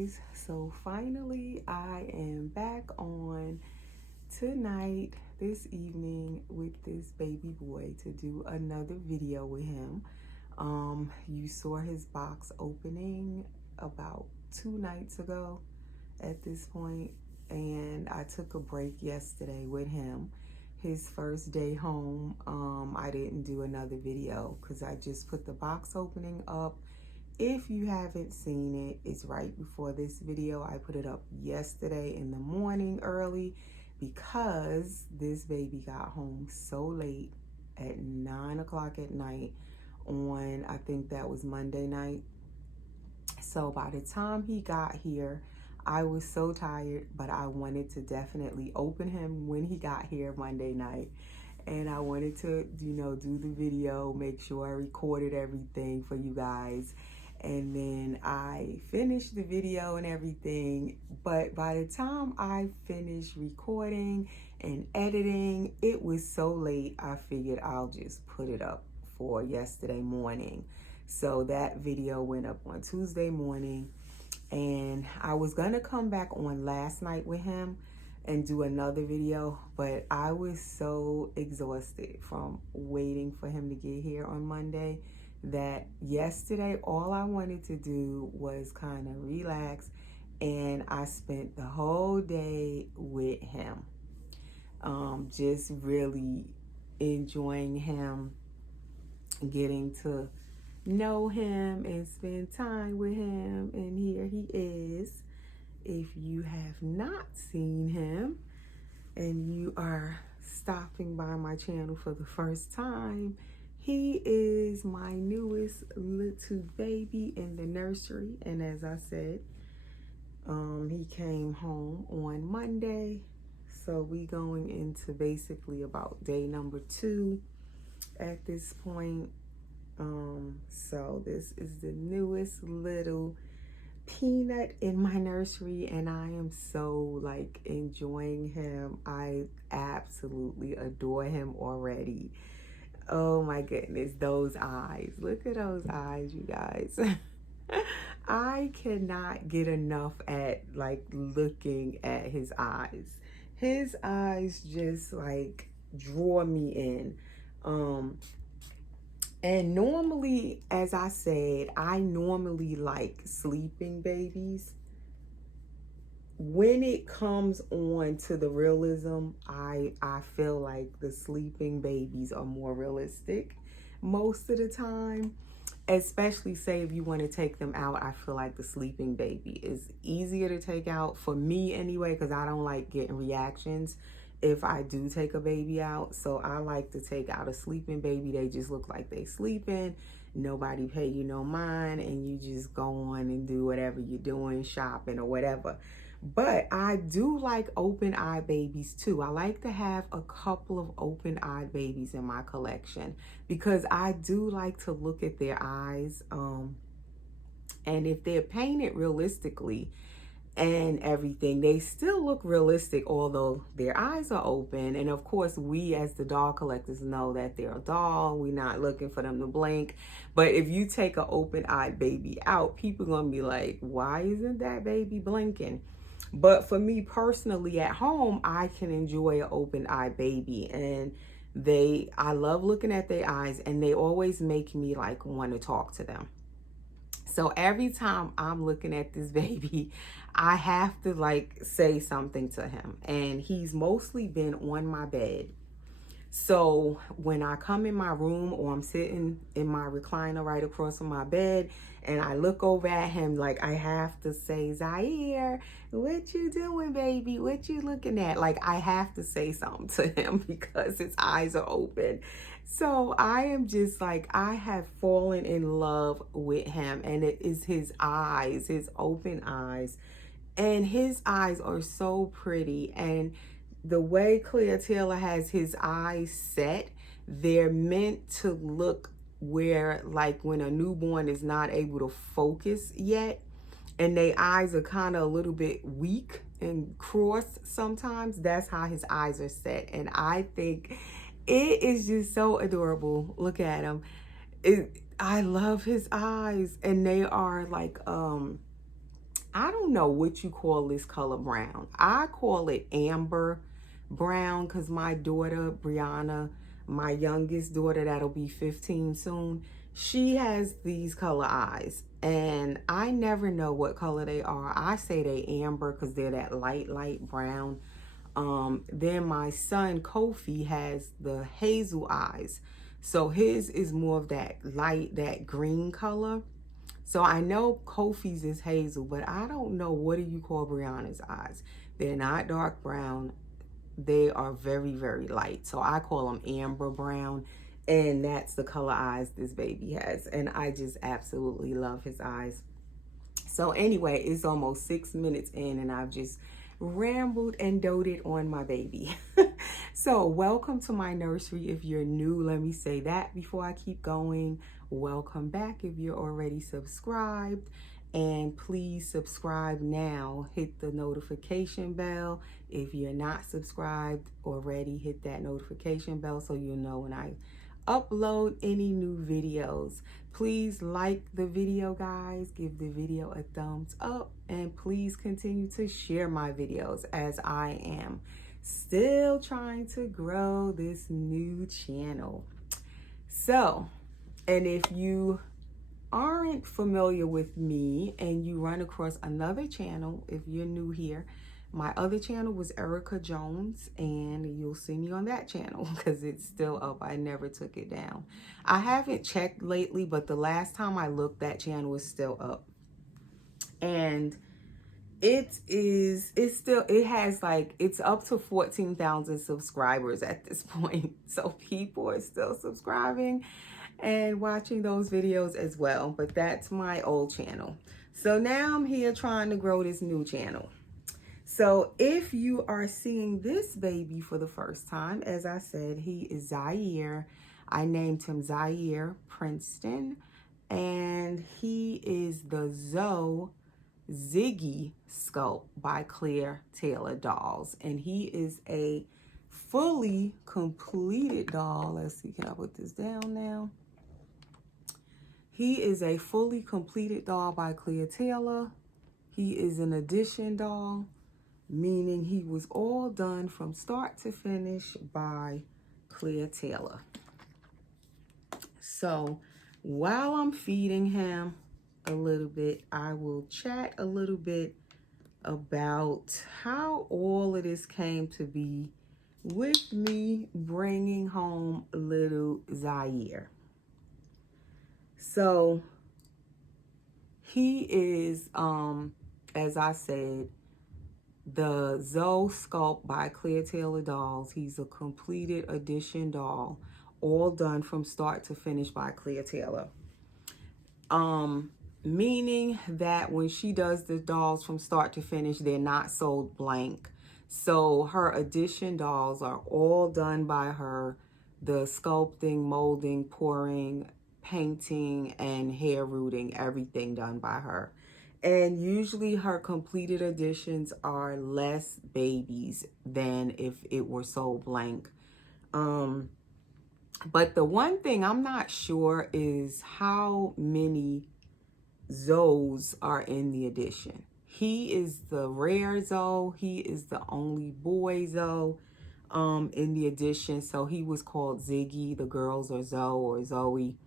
guys, so finally I am back on tonight, this evening, with this baby boy to do another video with him. You saw his box opening about 2 nights ago at this point, and I took a break yesterday with him. His first day home, I didn't do another video because I just put the box opening up. If you haven't seen it, it's right before this video. I put it up yesterday in the morning early because this baby got home so late at 9 o'clock at night on, I think that was Monday night. So by the time he got here, I was so tired, but I wanted to definitely open him when he got here Monday night. And I wanted to, do the video, make sure I recorded everything for you guys. And then I finished the video and everything. But by the time I finished recording and editing, it was so late, I figured I'll just put it up for yesterday morning. So that video went up on Tuesday morning. And I was gonna come back on last night with him and do another video, but I was so exhausted from waiting for him to get here on Monday that yesterday all I wanted to do was kind of relax, and I spent the whole day with him, just really enjoying him, getting to know him and spend time with him. And here he is. If you have not seen him and you are stopping by my channel for the first time, he is my newest little baby in the nursery. And as I said, he came home on Monday. So we going into basically about day number 2 at this point. So this is the newest little peanut in my nursery, and I am so enjoying him. I absolutely adore him already. Oh my goodness, those eyes. Look at those eyes, you guys. I cannot get enough at looking at his eyes. His eyes just draw me in. And normally, as I said, I normally like sleeping babies. When it comes on to the realism, I feel like the sleeping babies are more realistic most of the time. Especially, say, if you want to take them out, I feel like the sleeping baby is easier to take out, for me anyway, because I don't like getting reactions if I do take a baby out. So I like to take out a sleeping baby. They just look like they sleeping. Nobody pay you no mind, and you just go on and do whatever you're doing, shopping or whatever. But I do like open-eyed babies too. I like to have a couple of open-eyed babies in my collection because I do like to look at their eyes. And if they're painted realistically and everything, they still look realistic, although their eyes are open. And of course, we as the doll collectors know that they're a doll. We're not looking for them to blink. But if you take an open-eyed baby out, people are gonna be like, why isn't that baby blinking? But for me personally at home, I can enjoy an open-eyed baby, and I love looking at their eyes, and they always make me want to talk to them. So every time I'm looking at this baby, I have to say something to him. And he's mostly been on my bed. So when I come in my room, or I'm sitting in my recliner right across from my bed, and I look over at him, I have to say, Zire, what you doing, baby? What you looking at? I have to say something to him because his eyes are open. So I am just I have fallen in love with him, and it is his eyes, his open eyes. And his eyes are so pretty. And the way Claire Taylor has his eyes set, they're meant to look where when a newborn is not able to focus yet, and their eyes are kind of a little bit weak and crossed sometimes. That's how his eyes are set. And I think it is just so adorable. Look at him. I love his eyes, and they are I don't know what you call this color brown. I call it amber brown because my daughter, Brianna, my youngest daughter that'll be 15 soon, she has these color eyes. And I never know what color they are. I say they amber because they're that light brown. Then my son, Kofi, has the hazel eyes. So his is more of that light, that green color. So I know Kofi's is hazel, but I don't know, what do you call Brianna's eyes? They're not dark brown. They are very light. So I call them amber brown. And that's the color eyes this baby has. And I just absolutely love his eyes. So anyway, it's almost 6 minutes in and I've just rambled and doted on my baby. So welcome to my nursery. If you're new, let me say that before I keep going. Welcome back if you're already subscribed. And please subscribe now. Hit the notification bell. If you're not subscribed already, hit that notification bell so you'll know when I upload any new videos. Please like the video, guys. Give the video a thumbs up, and please continue to share my videos as I am still trying to grow this new channel. So, and if you aren't familiar with me and you run across another channel, if you're new here, my other channel was Erica Jones, and you'll see me on that channel because it's still up. I never took it down. I haven't checked lately, but the last time I looked, that channel was still up. And it has like, it's up to 14,000 subscribers at this point. So people are still subscribing and watching those videos as well. But that's my old channel. So now I'm here trying to grow this new channel. So if you are seeing this baby for the first time, as I said, he is Zire. I named him Zire Princeton, and he is the Ziggy sculpt by Claire Taylor Dolls. And he is a fully completed doll. Let's see, can I put this down now? He is a fully completed doll by Claire Taylor. He is an edition doll, meaning he was all done from start to finish by Claire Taylor. So while I'm feeding him a little bit, I will chat a little bit about how all of this came to be with me bringing home little Zire. So he is, as I said, the Zoe Sculpt by Claire Taylor Dolls. He's a completed edition doll, all done from start to finish by Claire Taylor. Meaning that when she does the dolls from start to finish, they're not sold blank. So her edition dolls are all done by her. The sculpting, molding, pouring, painting, and hair rooting, everything done by her. And usually her completed editions are less babies than if it were sold blank. But the one thing I'm not sure is how many Zoes are in the edition. He is the rare Zoe. He is the only boy Zoe in the edition. So he was called Ziggy. The girls are Zoe or Zoe.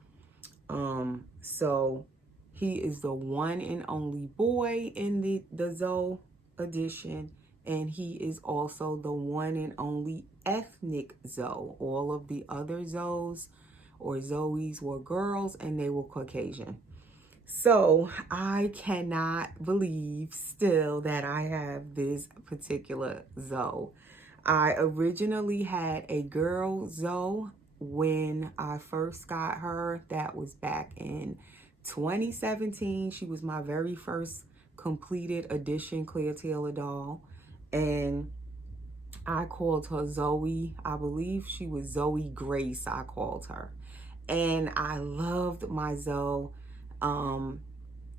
So he is the one and only boy in the Zoe edition, and he is also the one and only ethnic Zoe. All of the other Zoes or Zoes were girls, and they were Caucasian. So I cannot believe still that I have this particular Zoe. I originally had a girl Zoe when I first got her. That was back in 2017. She was my very first completed edition Claire Taylor doll, and I called her Zoe. I believe she was Zoe Grace, I called her. And I loved my Zoe.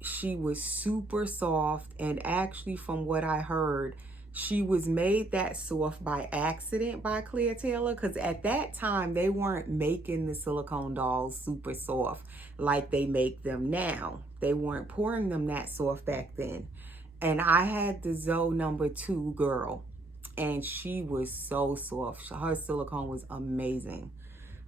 She was super soft, and actually from what I heard, she was made that soft by accident by Claire Taylor, because at that time they weren't making the silicone dolls super soft like they make them now. They weren't pouring them that soft back then. And I had the Zoe number 2 girl, and she was so soft. Her silicone was amazing.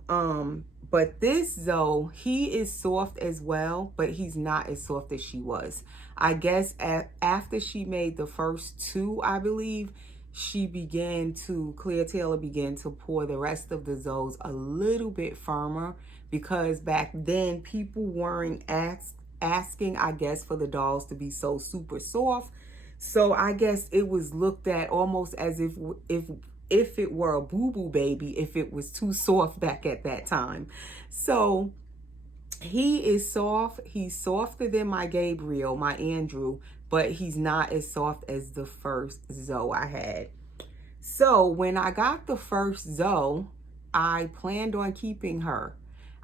But this Zoe, he is soft as well, but he's not as soft as she was. I guess after she made the first 2, I believe, Clear Taylor began to pour the rest of the Zoes a little bit firmer, because back then people weren't asking, I guess, for the dolls to be so super soft. So I guess it was looked at almost as if it were a boo-boo baby, if it was too soft back at that time. So he is soft. He's softer than my Gabriel, my Andrew, but he's not as soft as the first Zoe I had. So when I got the first Zoe, I planned on keeping her.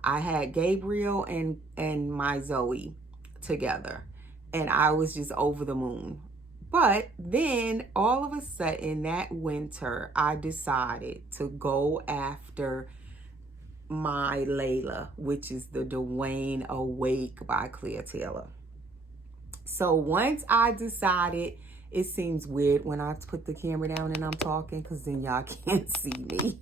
I had Gabriel and my Zoe together, and I was just over the moon. But then all of a sudden that winter, I decided to go after my Layla, which is the Dwayne Awake by Clear Taylor. So once I decided, it seems weird when I put the camera down and I'm talking, because then y'all can't see me.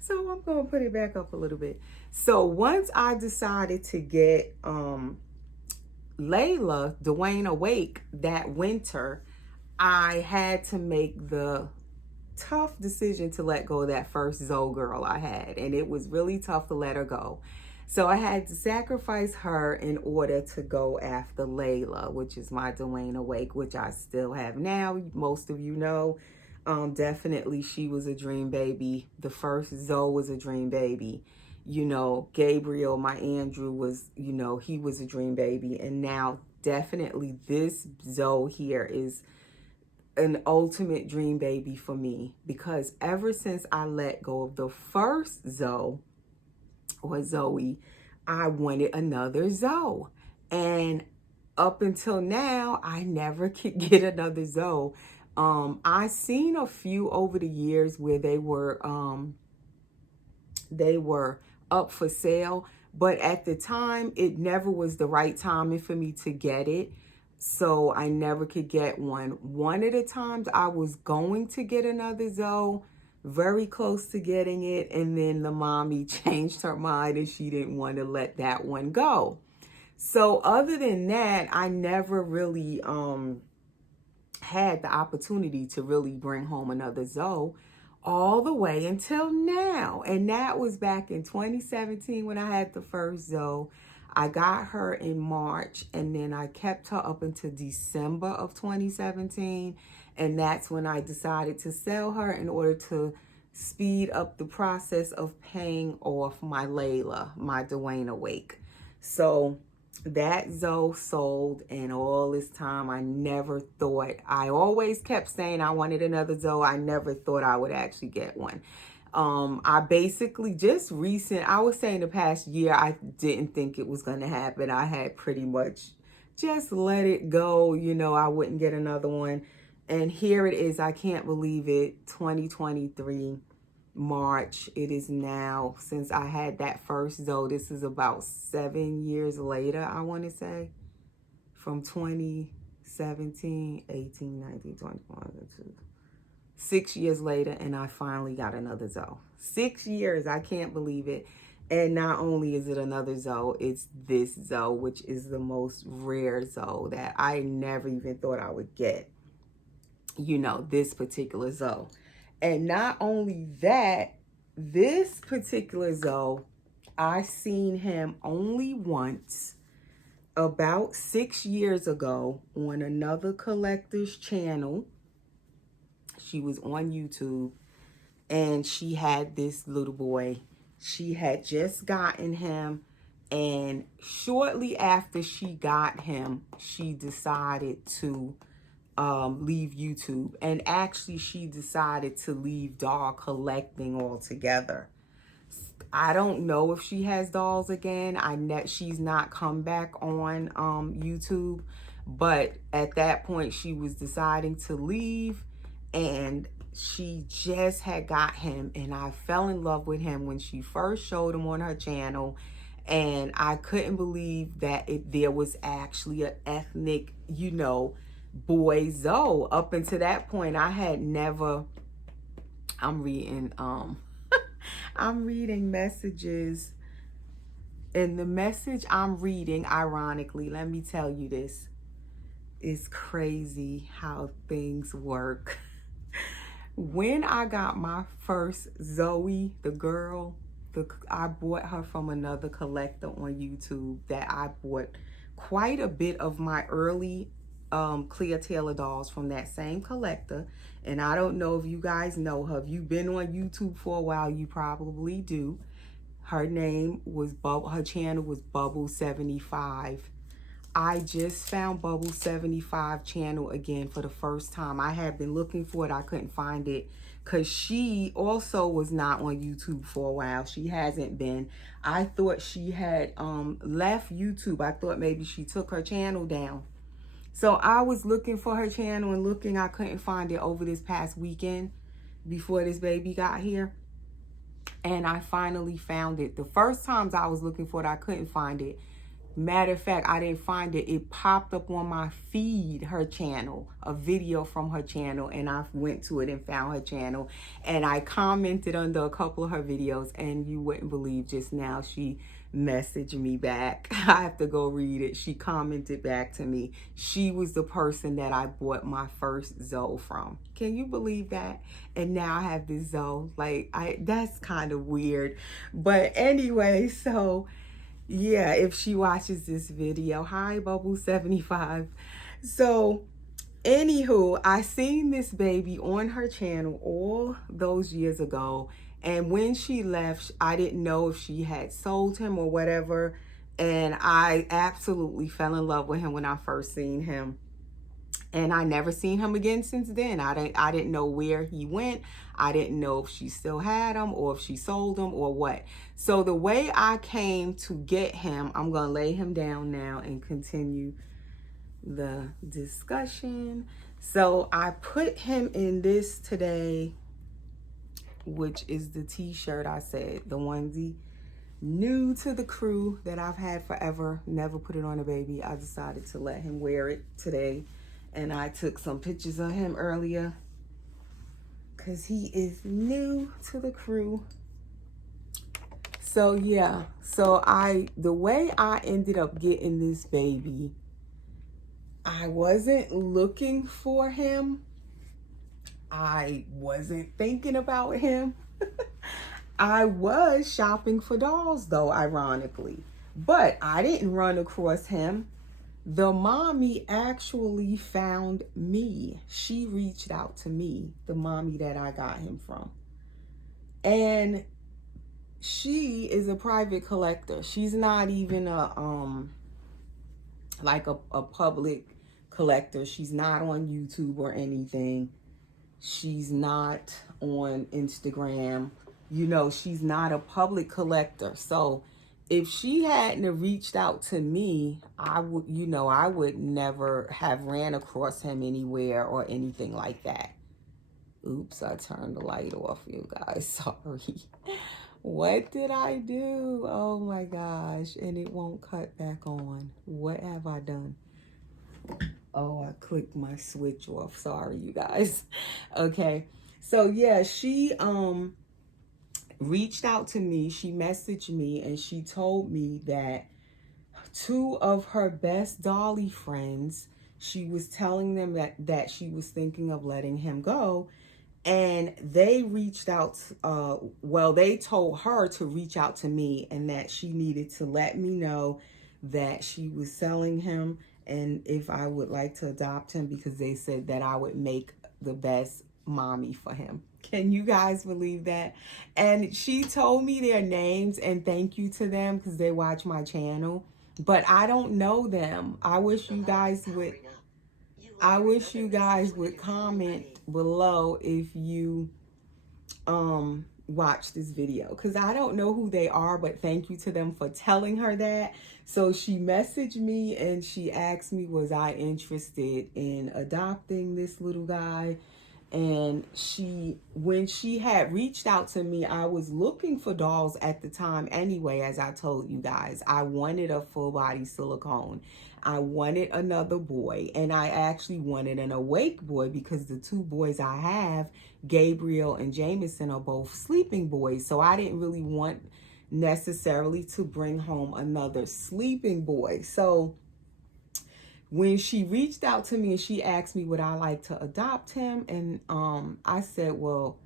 So I'm going to put it back up a little bit. So once I decided to get Layla, Dwayne Awake, that winter, I had to make the tough decision to let go of that first Zoe girl I had. And it was really tough to let her go. So I had to sacrifice her in order to go after Layla, which is my Dwayne Awake, which I still have now. Most of you know. Definitely she was a dream baby. The first Zoe was a dream baby. You know, Gabriel, my Andrew, was, you know, he was a dream baby. And now definitely this Zoe here is an ultimate dream baby for me, because ever since I let go of the first Zoe, or Zoe, I wanted another Zoe. And up until now, I never could get another Zoe. I seen a few over the years where they were up for sale, but at the time it never was the right timing for me to get it, so I never could get one. One of the times I was going to get another Zoe, very close to getting it, and then the mommy changed her mind and she didn't want to let that one go. So other than that, I never really had the opportunity to really bring home another Zoe all the way until now. And that was back in 2017 when I had the first Zoe. I got her in March, and then I kept her up until December of 2017. And that's when I decided to sell her in order to speed up the process of paying off my Layla, my Dwayne Awake. So that Zoe sold, and all this time I never thought, I always kept saying I wanted another Zoe. I never thought I would actually get one. I basically I would say in the past year, I didn't think it was going to happen. I had pretty much just let it go. You know, I wouldn't get another one. And here it is. I can't believe it. 2023. March. It is now, since I had that first Zoe, this is about 7 years later, I want to say, from 2017, 18, 19, 20, 22, 6 years later, and I finally got another Zoe. 6 years, I can't believe it. And not only is it another Zoe, it's this Zoe, which is the most rare Zoe that I never even thought I would get. You know, this particular Zoe. And not only that, this particular Zoe, I seen him only once about 6 years ago on another collector's channel. She was on YouTube, and she had this little boy. She had just gotten him, and shortly after she got him, she decided to leave YouTube. And actually she decided to leave doll collecting altogether. I don't know if she has dolls again. She's not come back on YouTube, but at that point she was deciding to leave, and she just had got him, and I fell in love with him when she first showed him on her channel. And I couldn't believe that there was actually an ethnic, you know, boy Zoe. Up until that point, I had never, I'm reading I'm reading messages, and the message I'm reading, ironically, let me tell you this, is crazy how things work. When I got my first Zoe, the girl, I bought her from another collector on YouTube that I bought quite a bit of my early Clear Taylor dolls from that same collector. And I don't know if you guys know her. If you've been on YouTube for a while, you probably do. Her name was her channel was Bubble75. I just found Bubble75 channel again for the first time. I had been looking for it. I couldn't find it because she also was not on YouTube for a while. She hasn't been. I thought she had left YouTube. I thought maybe she took her channel down. So I was looking for her channel and looking. I couldn't find it over this past weekend before this baby got here. And I finally found it. The first times I was looking for it, I couldn't find it. Matter of fact, I didn't find it. It popped up on my feed, her channel, a video from her channel, and I went to it and found her channel. And I commented under a couple of her videos, and you wouldn't believe just now she messaged me back. I have to go read it. She commented back to me. She was the person that I bought my first Zoe from. Can you believe that? And now I have this Zoe. Like, that's kind of weird. But anyway, so yeah, if she watches this video, hi Bubble75. So anywho, I seen this baby on her channel all those years ago, and when she left, I didn't know if she had sold him or whatever, and I absolutely fell in love with him when I first seen him. And I never seen him again since then. I didn't know where he went. I didn't know if she still had him or if she sold him or what. So the way I came to get him, I'm going to lay him down now and continue the discussion. So I put him in this today, which is the t-shirt I said, the onesie. New to the crew that I've had forever. Never put it on a baby. I decided to let him wear it today. And I took some pictures of him earlier because he is new to the crew. So yeah, so the way I ended up getting this baby, I wasn't looking for him. I wasn't thinking about him. I was shopping for dolls though, ironically, but I didn't run across him. The mommy actually found me. She reached out to me, the mommy that I got him from. And she is a private collector. She's not even like a public collector. She's not on YouTube or anything. She's not on Instagram. You know, she's not a public collector. So if she hadn't have reached out to me, I would never have ran across him anywhere or anything like that. Oops, I turned the light off, you guys. Sorry. What did I do? Oh my gosh. And it won't cut back on. What have I done? Oh, I clicked my switch off. Sorry, you guys. Okay. So yeah, she reached out to me. She messaged me and she told me that two of her best dolly friends, she was telling them that she was thinking of letting him go, and they reached out, they told her to reach out to me and that she needed to let me know that she was selling him and if I would like to adopt him, because they said that I would make the best mommy for him. Can you guys believe that? And she told me their names, and thank you to them because they watch my channel, but I don't know them. I wish you guys would comment below if you watch this video, because I don't know who they are, but thank you to them for telling her that. So she messaged me and she asked me, was I interested in adopting this little guy? And when she had reached out to me, I was looking for dolls at the time anyway. As I told you guys, I wanted a full body silicone. I wanted another boy, and I actually wanted an awake boy because the two boys I have, Gabriel and Jameson, are both sleeping boys. So I didn't really want necessarily to bring home another sleeping boy. So when she reached out to me and she asked me would I like to adopt him, and I said, well,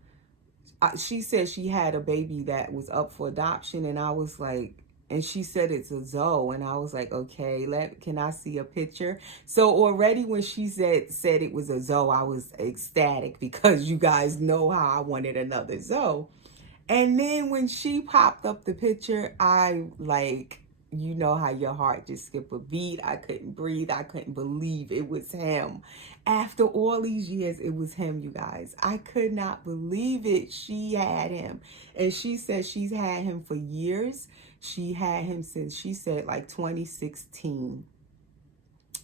she said she had a baby that was up for adoption, and I was like, and she said it's a Zoe, and I was like, okay, can I see a picture? So already when she said it was a Zoe, I was ecstatic because you guys know how I wanted another Zoe. And then when she popped up the picture, I like, you know how your heart just skipped a beat. I couldn't breathe. I couldn't believe it was him. After all these years, it was him, you guys. I could not believe it. She had him. And she said she's had him for years. She had him since, she said, like 2016.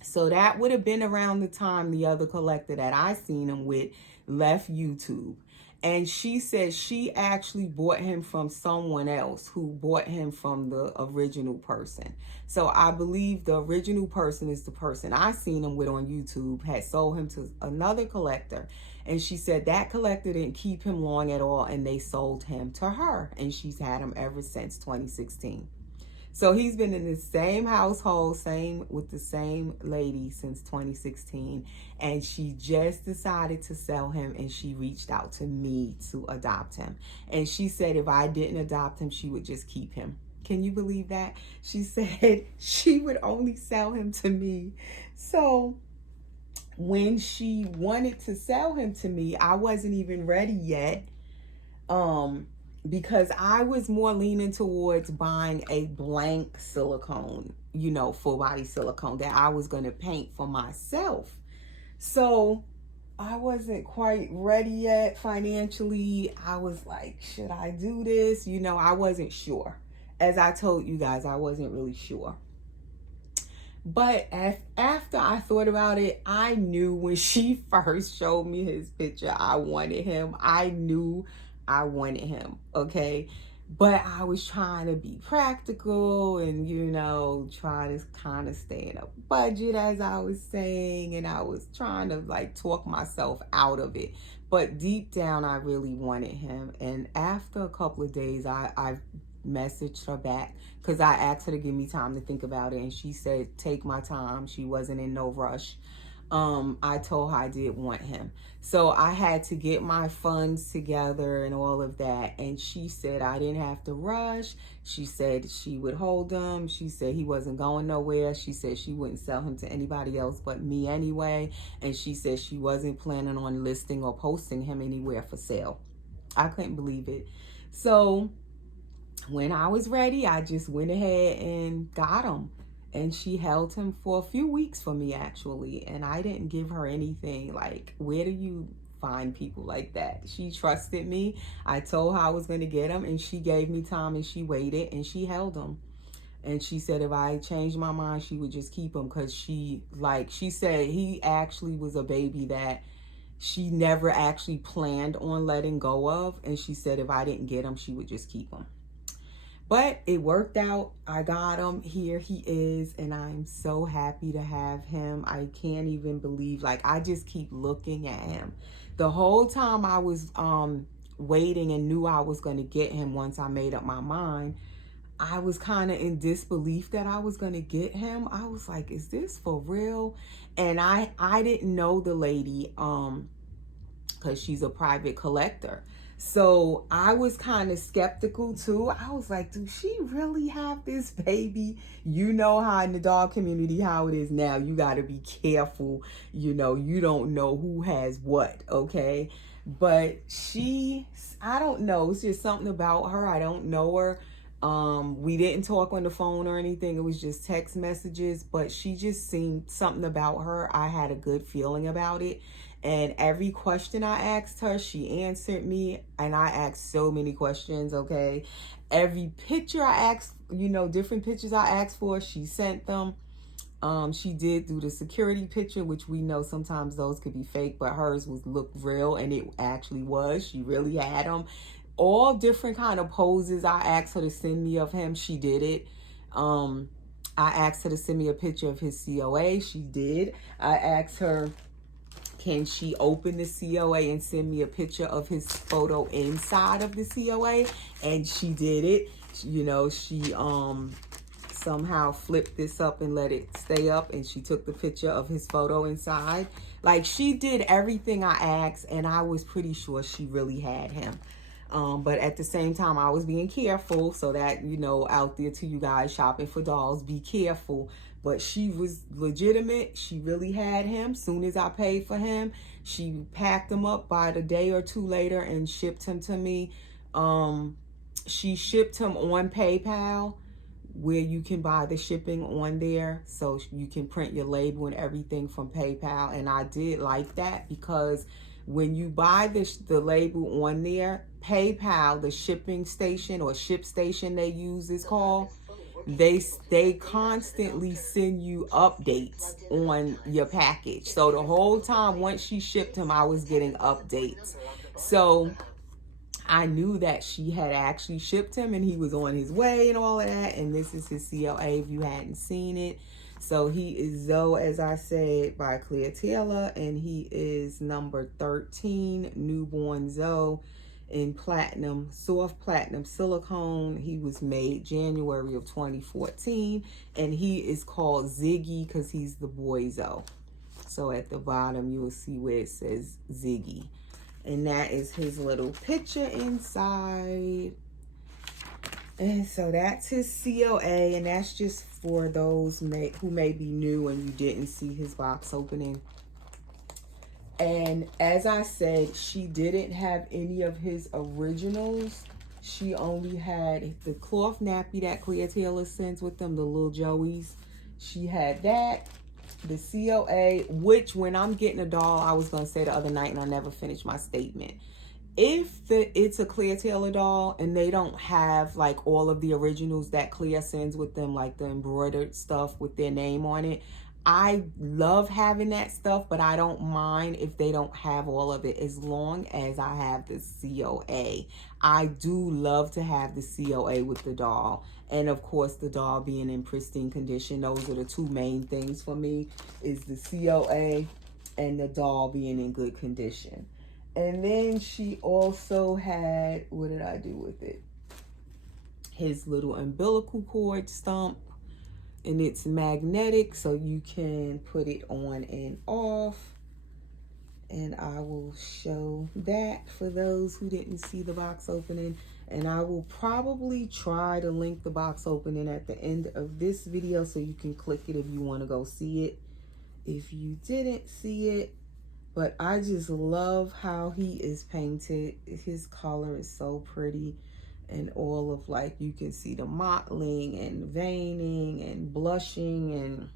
So that would have been around the time the other collector that I seen him with left YouTube. And she said she actually bought him from someone else who bought him from the original person. So I believe the original person is the person I seen him with on YouTube, had sold him to another collector. And she said that collector didn't keep him long at all, and they sold him to her. And she's had him ever since 2016. So he's been in the same household, with the same lady since 2016. And she just decided to sell him, and she reached out to me to adopt him. And she said if I didn't adopt him, she would just keep him. Can you believe that? She said she would only sell him to me. So when she wanted to sell him to me, I wasn't even ready yet. Because I was more leaning towards buying a blank silicone, you know, full body silicone that I was going to paint for myself. So I wasn't quite ready yet financially. I was like, should I do this? You know, I wasn't sure. As I told you guys, I wasn't really sure. But after I thought about it, I knew when she first showed me his picture, I wanted him. I knew I wanted him, okay? But I was trying to be practical and, you know, try to kind of stay in a budget, as I was saying. And I was trying to, like, talk myself out of it. But deep down, I really wanted him. And after a couple of days, I messaged her back because I asked her to give me time to think about it. And she said, take my time. She wasn't in no rush. I told her I did want him. So I had to get my funds together and all of that. And she said I didn't have to rush. She said she would hold him. She said he wasn't going nowhere. She said she wouldn't sell him to anybody else but me anyway. And she said she wasn't planning on listing or posting him anywhere for sale. I couldn't believe it. So when I was ready, I just went ahead and got him. And she held him for a few weeks for me, actually. And I didn't give her anything. Like, where do you find people like that? She trusted me. I told her I was going to get him. And she gave me time and she waited and she held him. And she said if I changed my mind, she would just keep him. Because she said he actually was a baby that she never actually planned on letting go of. And she said if I didn't get him, she would just keep him. But it worked out. I got him. Here he is. And I'm so happy to have him. I can't even believe, like, I just keep looking at him. The whole time I was waiting and knew I was going to get him once I made up my mind, I was kind of in disbelief that I was going to get him. I was like, is this for real? And I didn't know the lady because she's a private collector. So I was kind of skeptical too. I was like, do she really have this baby? You know how in the dog community, how it is now. You got to be careful. You know, you don't know who has what, okay? But I don't know. It's just something about her. I don't know her. We didn't talk on the phone or anything. It was just text messages. But she just seemed, something about her, I had a good feeling about it. And every question I asked her, she answered me. And I asked so many questions, okay? Every picture I asked, you know, different pictures I asked for, she sent them. She did do the security picture, which we know sometimes those could be fake, but hers looked real, and it actually was. She really had them. All different kind of poses. I asked her to send me of him. She did it. I asked her to send me a picture of his COA. She did. I asked her, can she open the COA and send me a picture of his photo inside of the COA? And she did it. You know, she somehow flipped this up and let it stay up, and she took the picture of his photo inside. Like, she did everything I asked, and I was pretty sure she really had him. But at the same time, I was being careful, so that, you know, out there to you guys shopping for dolls, be careful. But she was legitimate. She really had him. Soon as I paid for him, she packed him up by the day or two later and shipped him to me. She shipped him on PayPal, where you can buy the shipping on there, so you can print your label and everything from PayPal. And I did like that, because when you buy the label on there, PayPal, the shipping station or ship station they use is called, they constantly send you updates on your package. So the whole time, once she shipped him, I was getting updates. So I knew that she had actually shipped him and he was on his way and all of that. And this is his COA if you hadn't seen it. So he is Zoe, as I said, by Clear Taylor, and he is number 13, newborn Zoe, in platinum, soft platinum silicone. He was made January of 2014, and he is called Ziggy because he's the boy Zoe. So at the bottom, you will see where it says Ziggy. And that is his little picture inside. And so that's his COA, and that's just for those who may be new and you didn't see his box opening. And as I said, she didn't have any of his originals. She only had the cloth nappy that Clear Taylor sends with them, the little Joeys. She had that, the COA, which when I'm getting a doll, I was going to say the other night and I never finished my statement. If it's a Clear Taylor doll and they don't have like all of the originals that Clear sends with them, like the embroidered stuff with their name on it, I love having that stuff, but I don't mind if they don't have all of it, as long as I have the COA. I do love to have the COA with the doll. And of course, the doll being in pristine condition. Those are the two main things for me, is the COA and the doll being in good condition. And then she also had, what did I do with it? His little umbilical cord stump. And it's magnetic, so you can put it on and off. And I will show that for those who didn't see the box opening. And I will probably try to link the box opening at the end of this video, so you can click it if you want to go see it, if you didn't see it. But I just love how he is painted. His color is so pretty. And all of, like, you can see the mottling and veining and blushing. And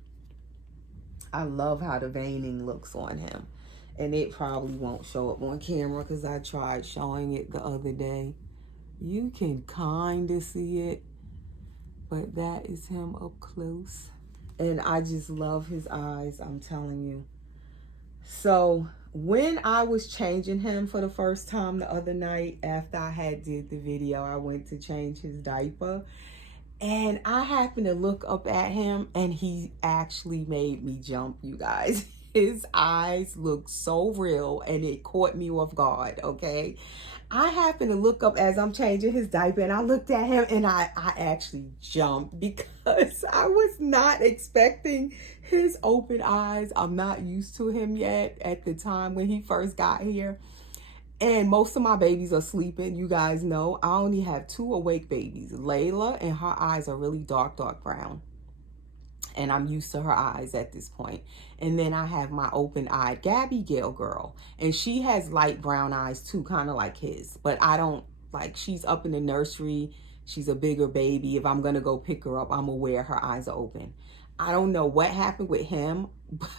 I love how the veining looks on him. And it probably won't show up on camera because I tried showing it the other day. You can kind of see it. But that is him up close. And I just love his eyes, I'm telling you. So when I was changing him for the first time the other night, after I had did the video, I went to change his diaper. And I happened to look up at him, and he actually made me jump, you guys. His eyes look so real, and it caught me off guard, okay? I happened to look up as I'm changing his diaper, and I looked at him, and I actually jumped because I was not expecting his open eyes. I'm not used to him yet at the time when he first got here. And most of my babies are sleeping. You guys know I only have 2 awake babies. Layla, and her eyes are really dark brown. And I'm used to her eyes at this point. And then I have my open-eyed Gabby Gale girl. And she has light brown eyes too, kind of like his. But I don't, like, she's up in the nursery. She's a bigger baby. If I'm going to go pick her up, I'm aware her eyes are open. I don't know what happened with him,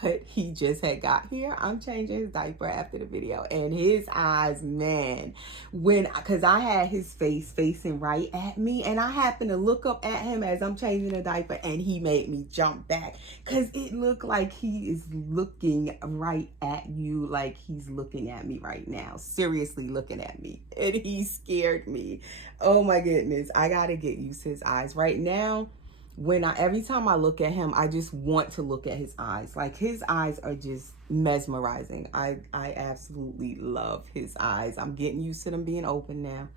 but he just had got here. I'm changing his diaper after the video, and his eyes, man, because I had his face facing right at me, and I happened to look up at him as I'm changing the diaper, and he made me jump back because it looked like he is looking right at you, like he's looking at me right now, seriously looking at me, and he scared me. Oh my goodness, I gotta get used to his eyes right now. Every time I look at him, I just want to look at his eyes. Like, his eyes are just mesmerizing. I absolutely love his eyes. I'm getting used to them being open now.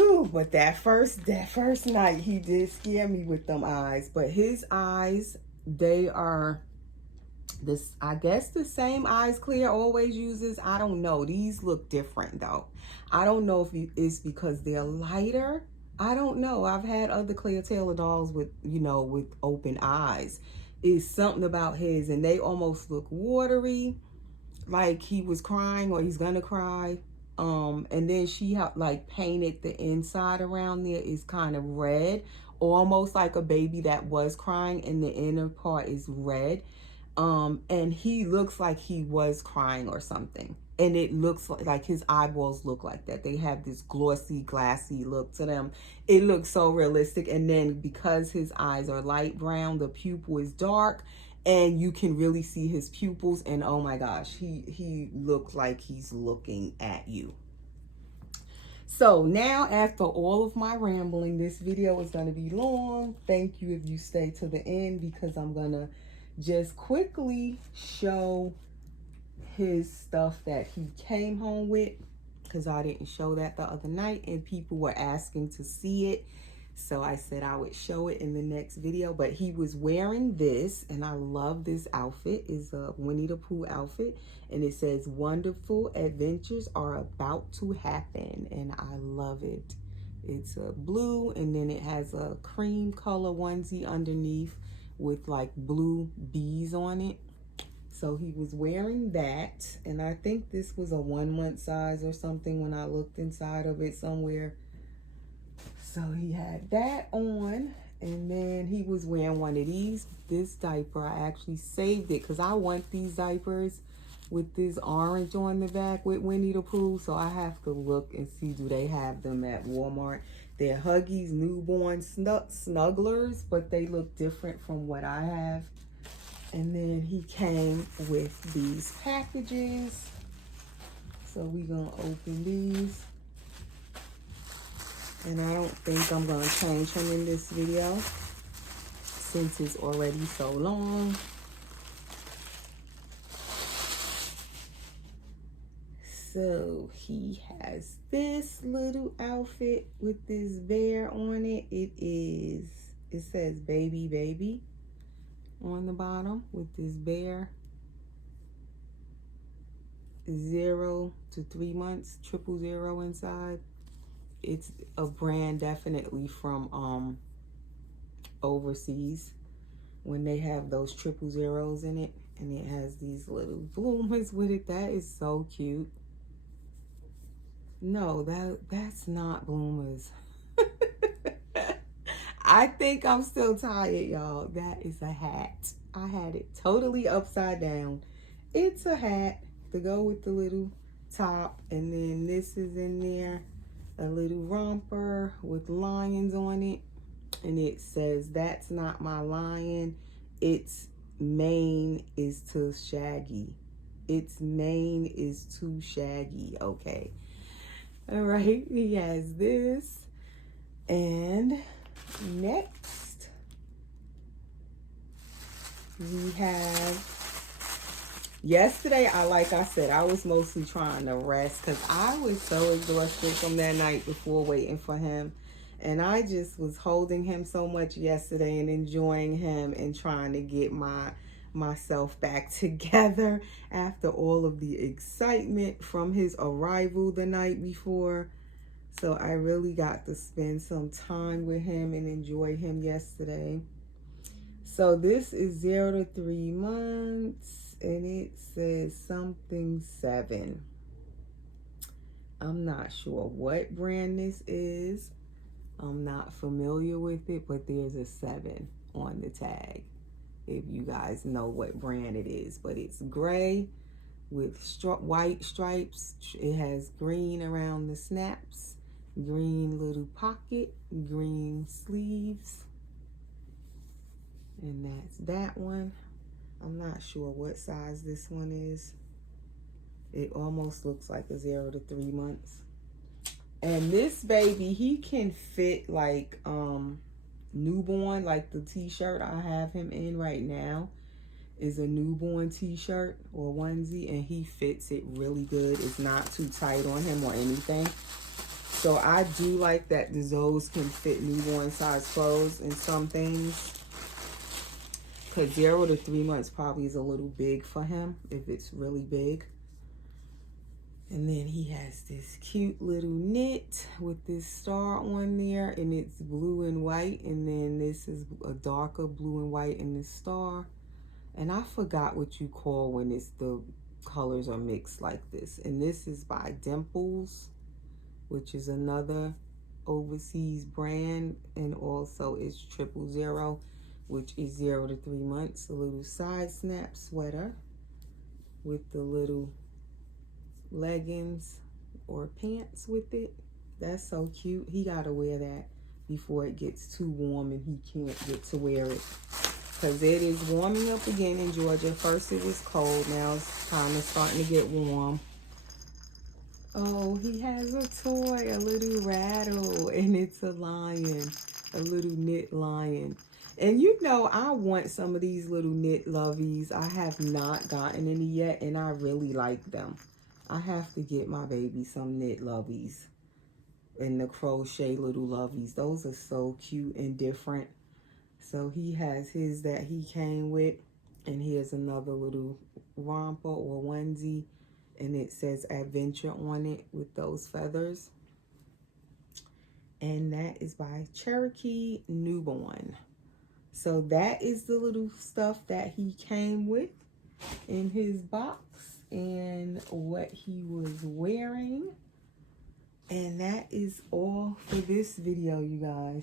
Ooh, but that first night, he did scare me with them eyes. But his eyes, they are this, I guess, the same eyes Clear always uses. I don't know. These look different though. I don't know if it's because they're lighter. I don't know. I've had other Clear Taylor dolls with, with open eyes. It's something about his, and they almost look watery, like he was crying or he's gonna cry. And then she like painted the inside around there is kind of red, almost like a baby that was crying, and the inner part is red. And he looks like he was crying or something. And it looks like his eyeballs look like that. They have this glossy, glassy look to them. It looks so realistic. And then because his eyes are light brown, the pupil is dark, and you can really see his pupils. And oh my gosh, he looks like he's looking at you. So now, after all of my rambling, this video is going to be long. Thank you if you stay to the end, because I'm going to just quickly show his stuff that he came home with, because I didn't show that the other night and people were asking to see it. So I said I would show it in the next video. But he was wearing this, and I love this outfit. It's a Winnie the Pooh outfit, and it says wonderful adventures are about to happen, and I love it. It's a blue, and then it has a cream color onesie underneath with like blue bees on it. So he was wearing that, and I think this was a 1 month size or something when I looked inside of it somewhere. So he had that on, and then he was wearing one of this diaper. I actually saved it because I want these diapers with this orange on the back with Winnie the Pooh. So I have to look and see, do they have them at Walmart? They're Huggies newborn snugglers, but they look different from what I have. And then he came with these packages. So we're gonna open these. And I don't think I'm gonna change him in this video since it's already so long. So he has this little outfit with this bear on it. It says baby baby on the bottom with this bear. 0 to 3 months, 000 inside. It's a brand definitely from overseas when they have those 000s in it, and it has these little bloomers with it. That is so cute. No, that's not bloomers. I think I'm still tired, y'all. That is a hat. I had it totally upside down. It's a hat to go with the little top, and then this is in there, a little romper with lions on it, and it says that's not my lion, its mane is too shaggy. Its mane is too shaggy. Okay, all right, he has this. And next we have, yesterday, like I said, I was mostly trying to rest because I was so exhausted from that night before waiting for him. And I just was holding him so much yesterday and enjoying him and trying to get myself back together after all of the excitement from his arrival the night before. So I really got to spend some time with him and enjoy him yesterday. So this is 0 to 3 months, and it says something 7. I'm not sure what brand this is. I'm not familiar with it, but there's a 7 on the tag. if you guys know what brand it is, but it's gray with white stripes. It has green around the snaps, green little pocket, green sleeves, and that's that one. I'm not sure what size this one is. It almost looks like a 0 to 3 months. And this baby, he can fit like newborn, like the t-shirt I have him in right now is a newborn t-shirt or onesie, and he fits it really good. It's not too tight on him or anything. So I do like that the Zoes can fit newborn size clothes and some things, because 0 to 3 months probably is a little big for him if it's really big. And then he has this cute little knit with this star on there, and it's blue and white. And then this is a darker blue and white in the star. And I forgot what you call when it's the colors are mixed like this. And this is by Dimples, which is another overseas brand. And also it's 000, which is 0 to 3 months. A little side snap sweater with the little leggings or pants with it. That's so cute. He gotta wear that before it gets too warm and he can't get to wear it, because it is warming up again in Georgia. First it was cold, now it's kind of starting to get warm. Oh, he has a toy, a little rattle, and it's a lion, a little knit lion. And you know, I want some of these little knit lovies. I have not gotten any yet, and I really like them. I have to get my baby some knit lovies and the crochet little lovies. Those are so cute and different. So he has his that he came with, and here's another little romper or onesie, and it says adventure on it with those feathers. And that is by Cherokee Newborn. So that is the little stuff that he came with in his box and what he was wearing. And that is all for this video, you guys.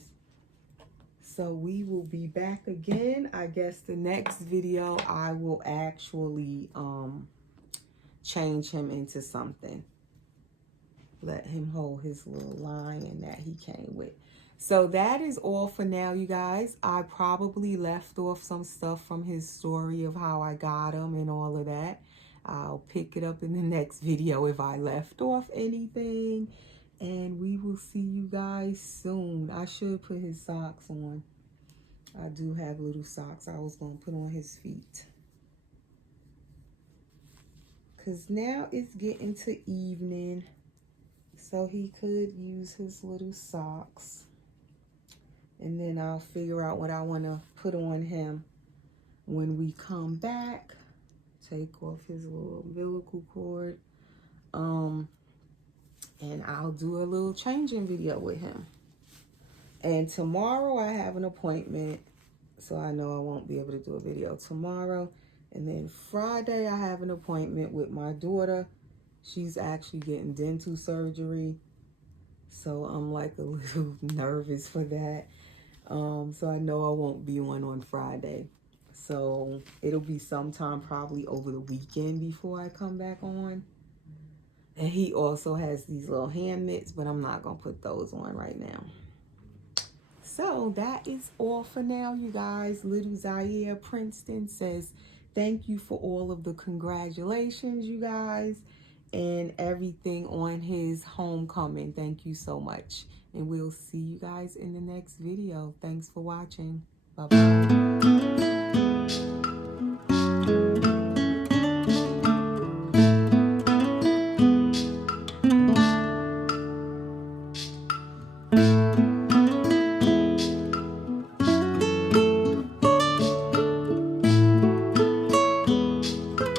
So we will be back again. I guess the next video I will actually change him into something. Let him hold his little lion that he came with. So that is all for now, you guys. I probably left off some stuff from his story of how I got him and all of that. I'll pick it up in the next video if I left off anything. And we will see you guys soon. I should put his socks on. I do have little socks I was going to put on his feet. Because now it's getting to evening. So he could use his little socks. And then I'll figure out what I want to put on him when we come back. Take off his little umbilical cord. And I'll do a little changing video with him. And tomorrow I have an appointment, so I know I won't be able to do a video tomorrow. And then Friday I have an appointment with my daughter. She's actually getting dental surgery, so I'm like a little nervous for that. So I know I won't be on Friday. So it'll be sometime probably over the weekend before I come back on. And he also has these little hand mitts, but I'm not going to put those on right now. So that is all for now, you guys. Little Zire Princeton says, thank you for all of the congratulations, you guys, and everything on his homecoming. Thank you so much. And we'll see you guys in the next video. Thanks for watching. Bye-bye.